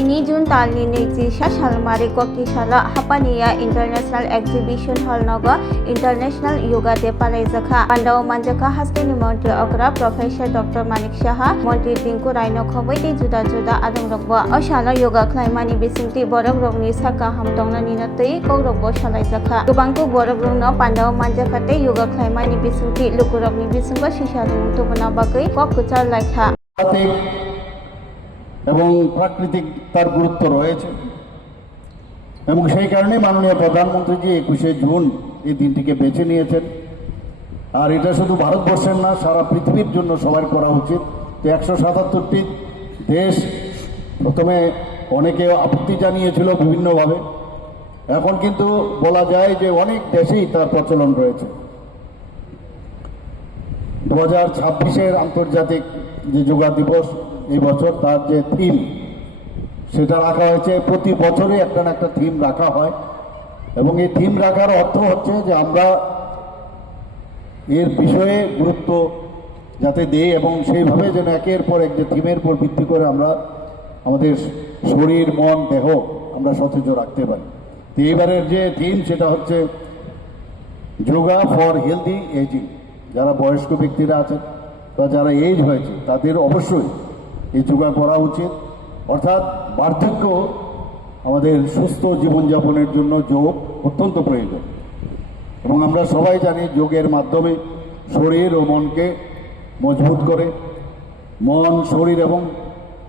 Ini Jun Talni Nexisha Shalmari Kokishala Hapaniya International Exhibition Hall Noga International Yoga Day Palaizakha Pandao Manjaka Hasteni Monty Okra Professor Dr. Manik Shaha Monty Tinku Rhino Khawai Juda Juda Adang Rokwa Oshala Yoga Klaimani Bisingti Borok Rokni Saka Hamtongna Ninatei Korokbo Shalaizakha Gubangku Borok Rokno Pandao Manjakate Yoga Klaimani Bisingti Lukurokni Bisingba Shisharu Tubuna Bakai Kokuchar Laikha এবং প্রাকৃতিক তার গুরুত্ব রয়েছে এবং সেই কারণে মাননীয় প্রধানমন্ত্রী জি 21শে জুন এই দিনটিকে বেছে নিয়েছেন। আর এটা শুধু ভারতবর্ষের না, সারা পৃথিবীর জন্য সবার করা উচিত। যে 177টি দেশ প্রথমে অনেকে আপত্তি জানিয়েছিল বিভিন্নভাবে, এখন কিন্তু বলা যায় যে অনেক দেশেই তার প্রচলন রয়েছে। 2026-এর আন্তর্জাতিক যে যোগা দিবস এই বছর তার যে থিম সেটা রাখা হয়েছে। প্রতি বছরই একটা না একটা থিম রাখা হয় এবং এই থিম রাখার অর্থ হচ্ছে যে আমরা এর বিষয়ে গুরুত্ব যাতে দেই এবং সেইভাবে যেন একের পর এক যে থিমের উপর ভিত্তি করে আমরা আমাদের শরীর মন দেহ আমরা সতেজ রাখতে পারি। তো এইবারের যে থিম সেটা হচ্ছে যোগা ফর হেলদি এজিং। যারা বয়স্ক ব্যক্তিরা আছেন বা যারা এজ হয়েছে তাদের অবশ্যই এই যোগা করা উচিত। অর্থাৎ বার্ধক্য আমাদের সুস্থ জীবনযাপনের জন্য যোগ অত্যন্ত প্রয়োজন এবং আমরা সবাই জানি যোগের মাধ্যমে শরীর ও মনকে মজবুত করে, মন শরীর এবং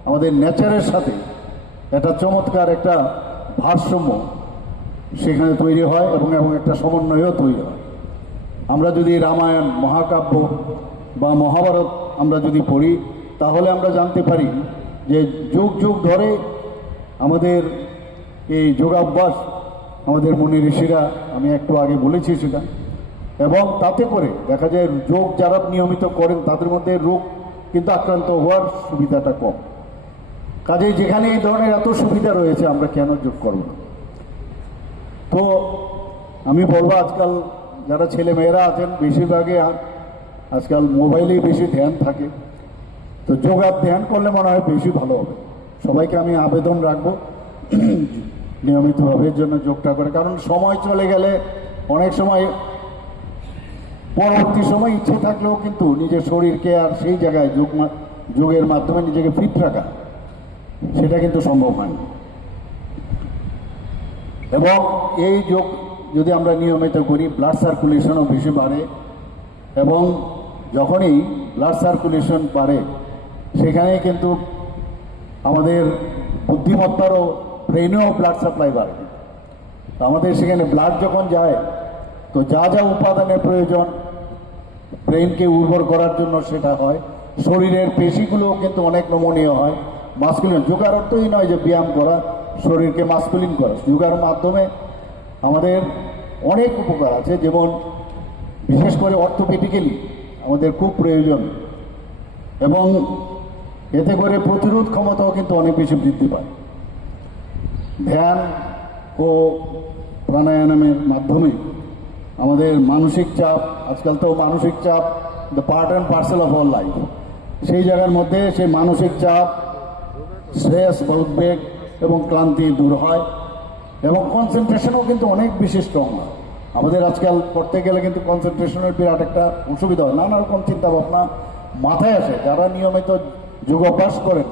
আমাদের নেচারের সাথে একটা চমৎকার একটা ভারসাম্য সেখানে তৈরি হয় এবং একটা সমন্বয়ও তৈরি হয়। আমরা যদি রামায়ণ মহাকাব্য বা মহাভারত আমরা যদি পড়ি তাহলে আমরা জানতে পারি যে যুগ যুগ ধরে আমাদের এই যোগাভ্যাস আমাদের মুনি ঋষিরা, আমি একটু আগে বলেছি সেটা, এবং তাতে করে দেখা যায় যোগ যারা নিয়মিত করেন তাদের মধ্যে রোগ কিন্তু আক্রান্ত হওয়ার সুবিধাটা কম। কাজেই যেখানে এই ধরনের এত সুবিধা রয়েছে আমরা কেন যোগ করব না? তো আমি বলবো আজকাল যারা ছেলে মেয়েরা আছেন বেশিরভাগই আজকাল মোবাইলেই বেশি ধ্যান থাকে, তো যোগার ধ্যান করলে মনে হয় বেশি ভালো হবে। সবাইকে আমি আবেদন রাখবো নিয়মিতভাবে জন্য যোগটা করে, কারণ সময় চলে গেলে অনেক সময় পরবর্তী সময় ইচ্ছে থাকলেও কিন্তু নিজের শরীরকে আর সেই জায়গায় যোগের মাধ্যমে নিজেকে ফিট রাখা সেটা কিন্তু সম্ভব হয় না। এবং এই যোগ যদি আমরা নিয়মিত করি ব্লাড সার্কুলেশনও বেশি বাড়ে এবং যখনই ব্লাড সার্কুলেশন বাড়ে সেখানে কিন্তু আমাদের বুদ্ধিমত্তারও ব্রেনেও ব্লাড সাপ্লাই বাড়ে। তো আমাদের সেখানে ব্লাড যখন যায় তো যা যা উপাদানের প্রয়োজন ব্রেনকে উর্বর করার জন্য সেটা হয়। শরীরের পেশিগুলোও কিন্তু অনেক নমনীয় হয়, মাস্কুলিন। যোগার অর্থই নয় যে ব্যায়াম করা, শরীরকে মাস্কুলিন করা। যোগার মাধ্যমে আমাদের অনেক উপকার আছে, যেমন বিশেষ করে অর্থোপেডিক্যালি আমাদের খুব প্রয়োজন এবং এতে করে প্রতিরোধ ক্ষমতাও কিন্তু অনেক বেশি বৃদ্ধি পায়। ধ্যান ও প্রাণায়ামের মাধ্যমে আমাদের মানসিক চাপ, আজকাল তো মানসিক চাপ the part and parcel of our life, সেই জায়গার মধ্যে সেই মানসিক চাপ, স্ট্রেস বা উদ্বেগ এবং ক্লান্তি দূর হয় এবং কনসেন্ট্রেশনও কিন্তু অনেক বেশি স্ট্রং হয়। আমাদের আজকাল করতে গেলে কিন্তু কনসেন্ট্রেশনের বিরাট একটা অসুবিধা হয়, নানা রকম চিন্তাভাবনা মাথায় আসে। যারা নিয়মিত যোগাভ্যাস করেন,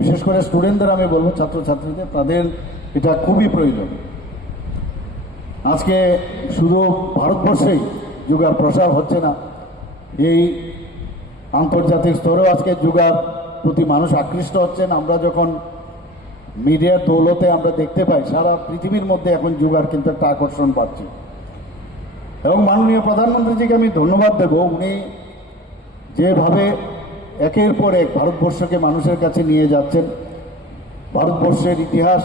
বিশেষ করে স্টুডেন্টদের আমি বলবো, ছাত্রছাত্রীদের, তাদের এটা খুবই প্রয়োজন। আজকে শুধু ভারতবর্ষেই যোগার প্রসার হচ্ছে না, এই আন্তর্জাতিক স্তরেও আজকে যোগার প্রতি মানুষ আকৃষ্ট হচ্ছেন। আমরা যখন মিডিয়ার দৌলতে আমরা দেখতে পাই সারা পৃথিবীর মধ্যে এখন যোগার কিন্তু একটা আকর্ষণ পাচ্ছে এবং মাননীয় প্রধানমন্ত্রীজিকে আমি ধন্যবাদ দেব। উনি যেভাবে একের পর এক ভারতবর্ষকে মানুষের কাছে নিয়ে যাচ্ছেন, ভারতবর্ষের ইতিহাস,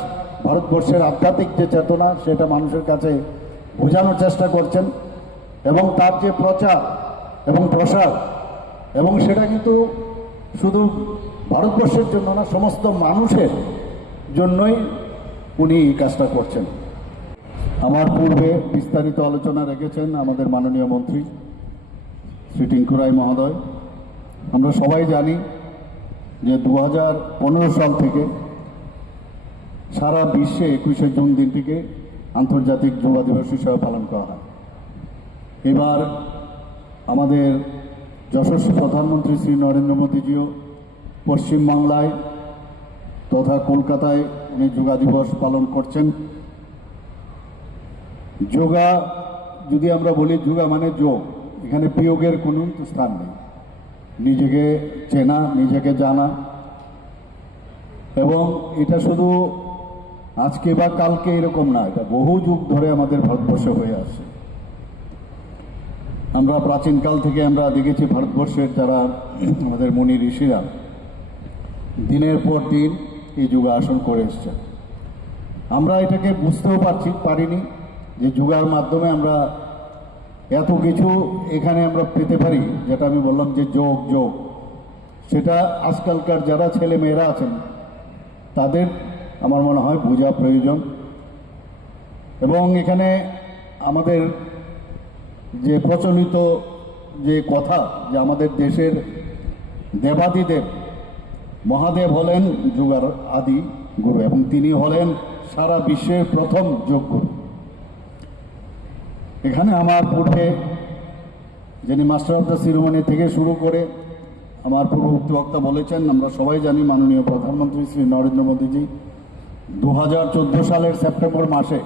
ভারতবর্ষের আধ্যাত্মিক যে চেতনা সেটা মানুষের কাছে বোঝানোর চেষ্টা করছেন এবং তার যে প্রচার এবং প্রসার, এবং সেটা কিন্তু শুধু ভারতবর্ষের জন্য না, সমস্ত মানুষের জন্যই উনি এই কাজটা করছেন। আমার পূর্বে বিস্তারিত আলোচনা রেখেছেন আমাদের মাননীয় মন্ত্রী শ্রী টিঙ্কু রায় মহোদয়। আমরা সবাই জানি যে 2015 সাল থেকে সারা বিশ্বে 21শে জুন দিনটিকে আন্তর্জাতিক যোগা দিবস হিসেবে পালন করা হয়। এবার আমাদের যশস্বী প্রধানমন্ত্রী শ্রী নরেন্দ্র মোদীজিও পশ্চিমবাংলায় তথা কলকাতায় উনি যোগা দিবস পালন করছেন। যোগা যদি আমরা বলি, যোগা মানে যোগ, এখানে বিয়োগের কোনো স্থান নেই। নিজেকে চেনা, নিজেকে জানা, এবং এটা শুধু আজকে বা কালকে এরকম না, এটা বহু যুগ ধরে আমাদের ভারতবর্ষে হয়ে আসছে। আমরা প্রাচীনকাল থেকে আমরা দেখেছি ভারতবর্ষের যারা আমাদের মুনি ঋষিরা দিনের পর দিন এই যোগাসন করে এসছে। আমরা এটাকে বুঝতেও পারিনি যে যোগার মাধ্যমে আমরা এত কিছু এখানে আমরা পেতে পারি, যেটা আমি বললাম যে যোগ, সেটা আজকালকার যারা ছেলে মেয়েরা আছেন তাদের আমার মনে হয় বোঝা প্রয়োজন। এবং এখানে আমাদের যে প্রচলিত যে কথা, যে আমাদের দেশের দেবাদিদেব মহাদেব হলেন যোগার আদি গুরু, এবং তিনি হলেন সারা বিশ্বের প্রথম যোগ গুরু। এখানে আমার পূর্বে যিনি মাস্টার অফ দ্য সিরিমনি থেকে শুরু করে আমার পূর্ববর্তী বক্তা বলেছেন, আমরা সবাই জানি মাননীয় প্রধানমন্ত্রী শ্রী নরেন্দ্র মোদীজি 2014 সালের সেপ্টেম্বর মাসে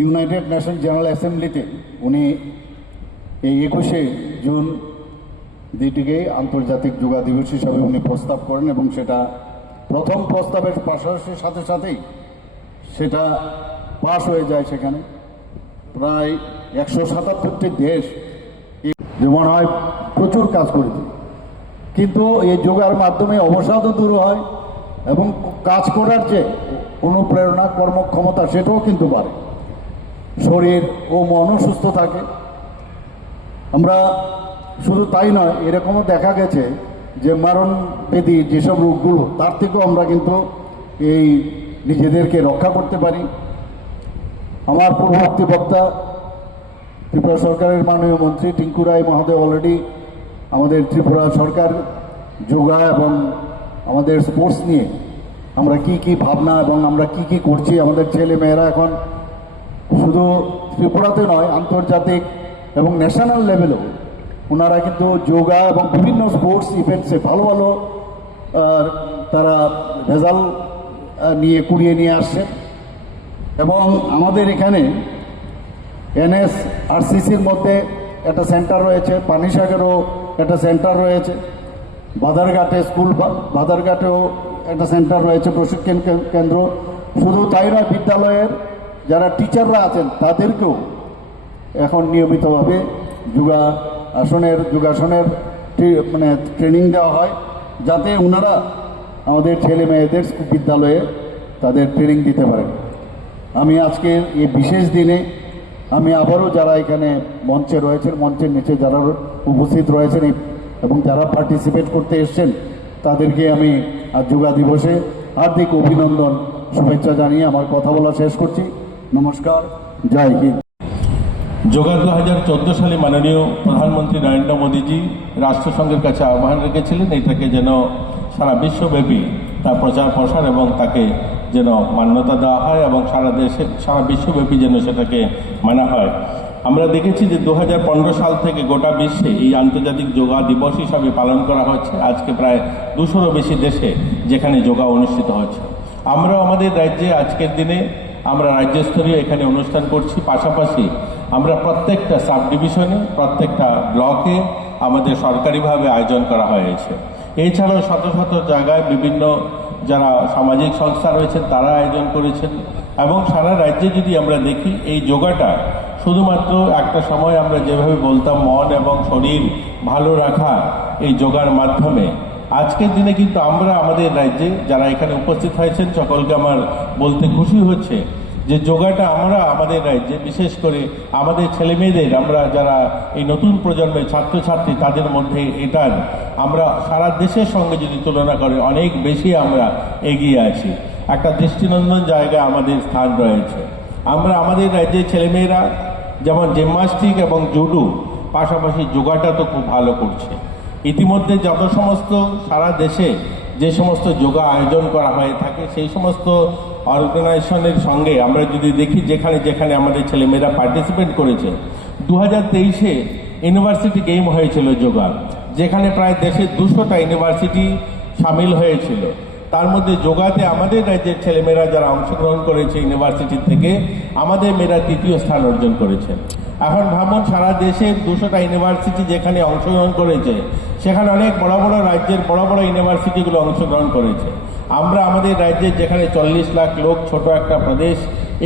ইউনাইটেড নেশন জেনারেল অ্যাসেম্বলিতে উনি এই 21শে জুন দিনটিকে আন্তর্জাতিক যোগা দিবস হিসাবে উনি প্রস্তাব করেন, এবং সেটা প্রথম প্রস্তাবের পাশাপাশি সাথে সাথেই সেটা পাশ হয়ে যায়। সেখানে প্রায় 177টি দেশ যেমন হয় প্রচুর কাজ করেছে, কিন্তু এই যোগার মাধ্যমে অবসাদও দূর হয় এবং কাজ করার যে অনুপ্রেরণা, কর্মক্ষমতা সেটাও কিন্তু বাড়ে, শরীর ও মনও সুস্থ থাকে। আমরা শুধু তাই নয়, এরকমও দেখা গেছে যে মারণ ব্যাধি যেসব রোগগুলো, তার থেকেও আমরা কিন্তু এই নিজেদেরকে রক্ষা করতে পারি। আমার পূর্ববর্তী বক্তা ত্রিপুরা সরকারের মাননীয় মন্ত্রী টিঙ্কু রায় মহোদয় অলরেডি আমাদের ত্রিপুরা সরকার যোগা এবং আমাদের স্পোর্টস নিয়ে আমরা কি ভাবনা এবং আমরা কি করছি, আমাদের ছেলে মেয়েরা এখন শুধু ত্রিপুরাতে নয়, আন্তর্জাতিক এবং ন্যাশনাল লেভেলেও ওনারা কিন্তু যোগা এবং বিভিন্ন স্পোর্টস ইভেন্টসে ভালো ভালো তারা রেজাল্ট কুড়িয়ে নিয়ে আসছে। এবং আমাদের এখানে NSRCCর মধ্যে একটা সেন্টার রয়েছে, পানিসাগরেও একটা সেন্টার রয়েছে, বাধারঘাটে বাধারঘাটেও একটা সেন্টার রয়েছে, প্রশিক্ষণ কেন্দ্র। শুধু তাই নয়, বিদ্যালয়ের যারা টিচাররা আছেন তাদেরকেও এখন নিয়মিতভাবে যোগাসনের মানে ট্রেনিং দেওয়া হয়, যাতে ওনারা আমাদের ছেলে মেয়েদের বিদ্যালয়ে তাদের ট্রেনিং দিতে পারেন। আমি আজকে এই বিশেষ দিনে আমি আবারও যারা এখানে মঞ্চে রয়েছেন, মঞ্চের নিচে যারা উপস্থিত রয়েছেন এবং যারা পার্টিসিপেট করতে এসছেন, তাদেরকে আমি আজ যোগা দিবসে হার্দিক অভিনন্দন, শুভেচ্ছা জানিয়ে আমার কথা বলা শেষ করছি। নমস্কার, জয় হিন্দ। যোগা 2014 সালে মাননীয় প্রধানমন্ত্রী নরেন্দ্র মোদীজি রাষ্ট্রসংঘের কাছে আহ্বান রেখেছিলেন এটাকে যেন সারা বিশ্বব্যাপী তার প্রচার প্রসার এবং তাকে যেন মান্যতা দেওয়া হয় এবং সারা বিশ্বব্যাপী যেন সেটাকে মানা হয়। আমরা দেখেছি যে 2015 সাল থেকে গোটা বিশ্বে এই আন্তর্জাতিক যোগা দিবস হিসাবে পালন করা হচ্ছে। আজকে প্রায় 200-রও বেশি দেশে যেখানে যোগা অনুষ্ঠিত হচ্ছে। আমরাও আমাদের রাজ্যে আজকের দিনে আমরা রাজ্যস্তরীয় এখানে অনুষ্ঠান করছি, পাশাপাশি আমরা প্রত্যেকটা সাব ডিভিশনে, প্রত্যেকটা ব্লকে আমাদের সরকারিভাবে আয়োজন করা হয়েছে। এছাড়াও শত শত জায়গায় বিভিন্ন যারা সামাজিক সংস্থা রয়েছেন তারা আয়োজন করেছেন। এবং সারা রাজ্যে যদি আমরা দেখি, এই যোগাটা শুধুমাত্র একটা সময় আমরা যেভাবে বলতাম মন এবং শরীর ভালো রাখা এই যোগার মাধ্যমে, আজকের দিনে কিন্তু আমরা আমাদের রাজ্যে যারা এখানে উপস্থিত হয়েছেন সকলকে আমার বলতে খুশি হচ্ছে যে যোগাটা আমরা আমাদের রাজ্যে বিশেষ করে আমাদের ছেলেমেয়েদের, আমরা যারা এই নতুন প্রজন্মের ছাত্রছাত্রী তাদের মধ্যে এটার আমরা সারা দেশের সঙ্গে যদি তুলনা করে অনেক বেশি আমরা এগিয়ে আছি। একটা দৃষ্টিনন্দন জায়গায় আমাদের স্থান রয়েছে। আমরা আমাদের রাজ্যের ছেলেমেয়েরা যেমন জিমন্যাস্টিক এবং জুডো, পাশাপাশি যোগাটা তো খুব ভালো করছে। ইতিমধ্যে যত সমস্ত সারা দেশে যে সমস্ত যোগা আয়োজন করা হয়ে থাকে সেই সমস্ত অর্গানাইজেশনের সঙ্গে আমরা যদি দেখি যেখানে যেখানে আমাদের ছেলেমেয়েরা পার্টিসিপেট করেছে, 2023-এ ইউনিভার্সিটি গেম হয়েছিল যোগা, যেখানে প্রায় দেশের 200টা ইউনিভার্সিটি সামিল হয়েছিল। তার মধ্যে যোগাতে আমাদের রাজ্যের ছেলেমেয়েরা যারা অংশগ্রহণ করেছে ইউনিভার্সিটি থেকে, আমাদের মেয়েরা 3য় স্থান অর্জন করেছে। এখন ভাবুন, সারা দেশের 200টা ইউনিভার্সিটি যেখানে অংশগ্রহণ করেছে, সেখানে অনেক বড় বড় রাজ্যের বড় বড় ইউনিভার্সিটিগুলো অংশগ্রহণ করেছে। আমরা আমাদের রাজ্যের যেখানে 40 লাখ লোক, ছোট একটা প্রদেশ,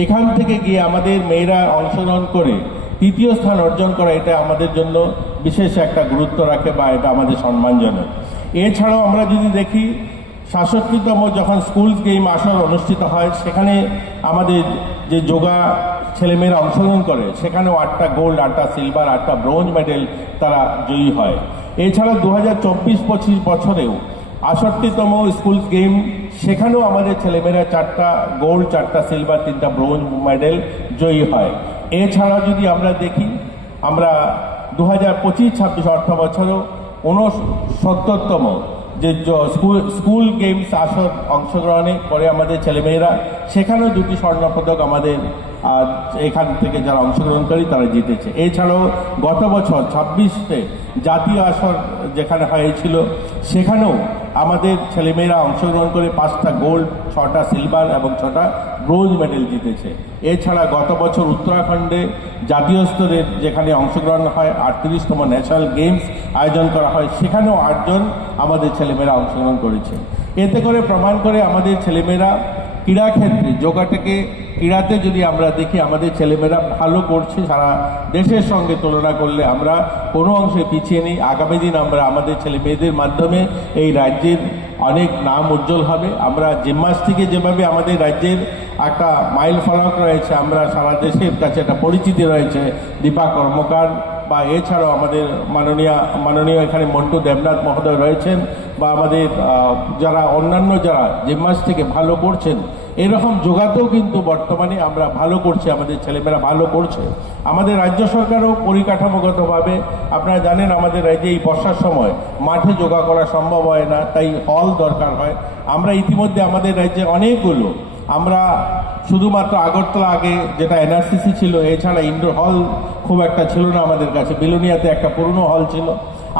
এখান থেকে গিয়ে আমাদের মেয়েরা অংশগ্রহণ করে 3য় স্থান অর্জন করা, এটা আমাদের জন্য বিশেষ একটা গুরুত্ব রাখে বা এটা আমাদের সম্মানজনক। এছাড়াও আমরা যদি দেখি 66তম যখন স্কুল গেম আসর অনুষ্ঠিত হয়, সেখানে আমাদের যে যোগা ছেলেমেয়েরা অংশগ্রহণ করে, সেখানেও 8টা গোল্ড, 8টা সিলভার, 8টা ব্রোঞ্জ মেডেল তারা জয়ী হয়। এছাড়া 2024-25 বছরেও 68তম স্কুল গেম, সেখানেও আমাদের ছেলেমেয়েরা 4টা গোল্ড, 4টা সিলভার, 3টা ব্রোঞ্জ মেডেল জয়ী হয়। এছাড়া যদি আমরা দেখি, আমরা 2025-26 অর্থ বছরেও 69তম যে স্কুল গেমস আসর অংশগ্রহণে করে আমাদের ছেলেমেয়েরা, সেখানেও 2টি স্বর্ণপদক আমাদের এখান থেকে যারা অংশগ্রহণকারী তারা জিতেছে। এছাড়াও গত বছর 26-এ জাতীয় আসর যেখানে হয়েছিল, সেখানেও আমাদের ছেলেমেয়েরা অংশগ্রহণ করে 5টা গোল্ড, 6টা সিলভার এবং 6টা ব্রোঞ্জ মেডেল জিতেছে। এছাড়া গত বছর উত্তরাখণ্ডে জাতীয় স্তরের যেখানে অংশগ্রহণ হয়, 38তম ন্যাশনাল গেমস আয়োজন করা হয়, সেখানেও 8 জন আমাদের ছেলেমেয়েরা অংশগ্রহণ করেছে। এতে করে প্রমাণ করে আমাদের ছেলেমেয়েরা ক্রীড়াক্ষেত্রে, যোগাটাকে ক্রীড়াতে যদি আমরা দেখি, আমাদের ছেলেমেয়েরা ভালো করছে। সারা দেশের সঙ্গে তুলনা করলে আমরা কোনো অংশে পিছিয়ে নেই। আগামী দিন আমরা আমাদের ছেলেমেয়েদের মাধ্যমে এই রাজ্যের অনেক নাম উজ্জ্বল হবে। আমরা জিমন্যাস্টিকে যেভাবে আমাদের রাজ্যের একটা মাইল ফলক রয়েছে, আমরা সারা দেশের কাছে একটা পরিচিতি রয়েছে, দীপা কর্মকার বা এছাড়াও আমাদের মাননীয় এখানে মন্টু দেবনাথ মহোদয় রয়েছেন, বা আমাদের যারা অন্যান্য যারা জিমন্যাস্টিকে ভালো করছেন, এরকম যোগাতেও কিন্তু বর্তমানে আমরা ভালো করছি, আমাদের ছেলেমেয়েরা ভালো করছে। আমাদের রাজ্য সরকারও পরিকাঠামোগতভাবে, আপনারা জানেন আমাদের রাজ্যে এই বর্ষার সময় মাঠে যোগা করা সম্ভব হয় না, তাই হল দরকার হয়। আমরা ইতিমধ্যে আমাদের রাজ্যে অনেকগুলো, আমরা শুধুমাত্র আগরতলা আগে যেটা এনআরসিসি ছিল, এছাড়া ইনডোর হল খুব একটা ছিল না আমাদের কাছে। বিলোনিয়াতে একটা পুরনো হল ছিল।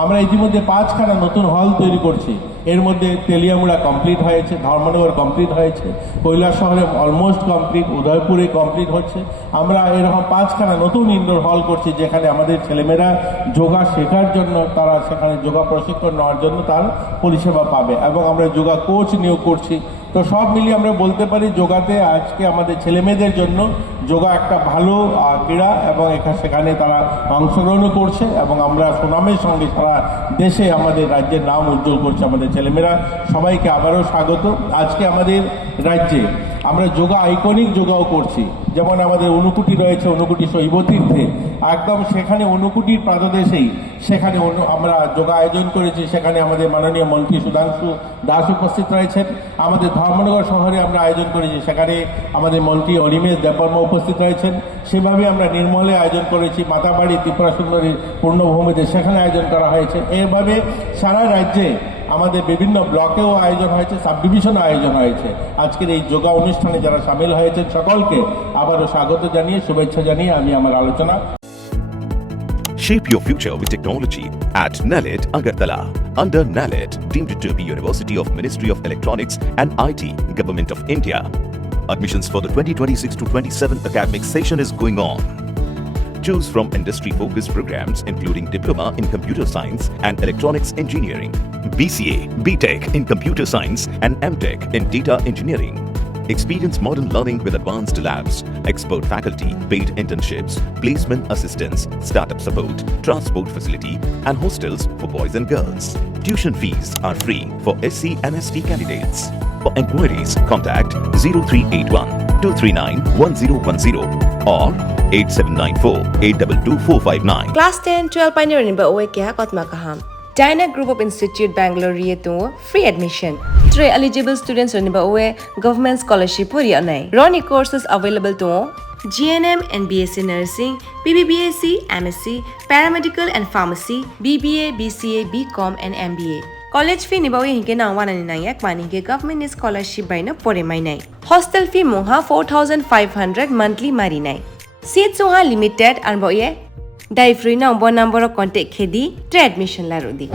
আমরা ইতিমধ্যে 5খানা নতুন হল তৈরি করছি। এর মধ্যে তেলিয়ামুড়া কমপ্লিট হয়েছে, ধর্মনগর কমপ্লিট হয়েছে, কৈলাসহরে অলমোস্ট কমপ্লিট, উদয়পুরে কমপ্লিট হচ্ছে। আমরা এরকম 5খানা নতুন ইনডোর হল করছি, যেখানে আমাদের ছেলেমেয়েরা যোগা শেখার জন্য, তারা সেখানে যোগা প্রশিক্ষণ নেওয়ার জন্য তার পরিষেবা পাবে, এবং আমরা যোগা কোচ নিয়োগ করছি। তো সব মিলিয়ে আমরা বলতে পারি, যোগাতে আজকে আমাদের ছেলেমেয়েদের জন্য যোগা একটা ভালো ক্রীড়া, এবং সেখানে তারা অংশগ্রহণও করছে, এবং আমরা সুনামের সঙ্গে সারা দেশে আমাদের রাজ্যের নাম উজ্জ্বল করছে আমাদের ছেলেমেয়েরা। সবাইকে আবারও স্বাগত। আজকে আমাদের রাজ্যে আমরা যোগা আইকনিক যোগাও করছি, যেমন আমাদের ঊনকোটি রয়েছে, ঊনকোটি শৈবতীর্থে, একদম সেখানে ঊনকোটির প্রাতদেশেই সেখানে আমরা যোগা আয়োজন করেছি। সেখানে আমাদের মাননীয় মন্ত্রী সুধাংশু দাস উপস্থিত রয়েছেন। আমাদের ধর্মনগর শহরে আমরা আয়োজন করেছি, সেখানে আমাদের মন্ত্রী অনিমেষ দেববর্মা উপস্থিত রয়েছেন। সেভাবে আমরা নির্মলে আয়োজন করেছি, মাতাবাড়ি ত্রিপুরা সুন্দরী পূর্ণভূমিতে সেখানে আয়োজন করা হয়েছে। এভাবে সারা রাজ্যে আমাদের বিভিন্ন ব্লকেও আয়োজন হয়েছে, সাব ডিভিশনও আয়োজন হয়েছে। আজকের এই যোগা অনুষ্ঠানে যারা সামিল হয়েছেন সকলকে আবারও স্বাগত জানিয়ে, শুভেচ্ছা জানিয়ে আমি আমার আলোচনা। Shape your future with technology at NALET Agartala. Under NALET, deemed to be University of Ministry of Electronics and IT, Government of India. Admissions for the 2026-27 academic session is going on. Choose from industry-focused programs including Diploma in Computer Science and Electronics Engineering, BCA, BTech in Computer Science and MTech in Data Engineering. Experience modern learning with advanced labs, expert faculty, paid internships, placement assistance, startup support, transport facility, and hostels for boys and girls. Tuition fees are free for SC and ST candidates. For enquiries, contact 0381 239 1010 or 8794-822-459. Class 10-12 pioneer ni ba uwe kya kotma kaham. Dyna Group of Institute Bangalore to free admission. 3 eligible students ni ba uwe government scholarship puri anai. Roni courses available to GNM and BSc Nursing, BBBSc, MSc, Paramedical and Pharmacy, BBA, BCA, BCom and MBA. College fee ni ba oye hinke na wana ni na yak mani ke government scholarship bai no pore mai nai. Hostel fee moha 4500 monthly mari nai. Seats oha limited an ba oye dai free na bo number contact khedi tre admission la rodi.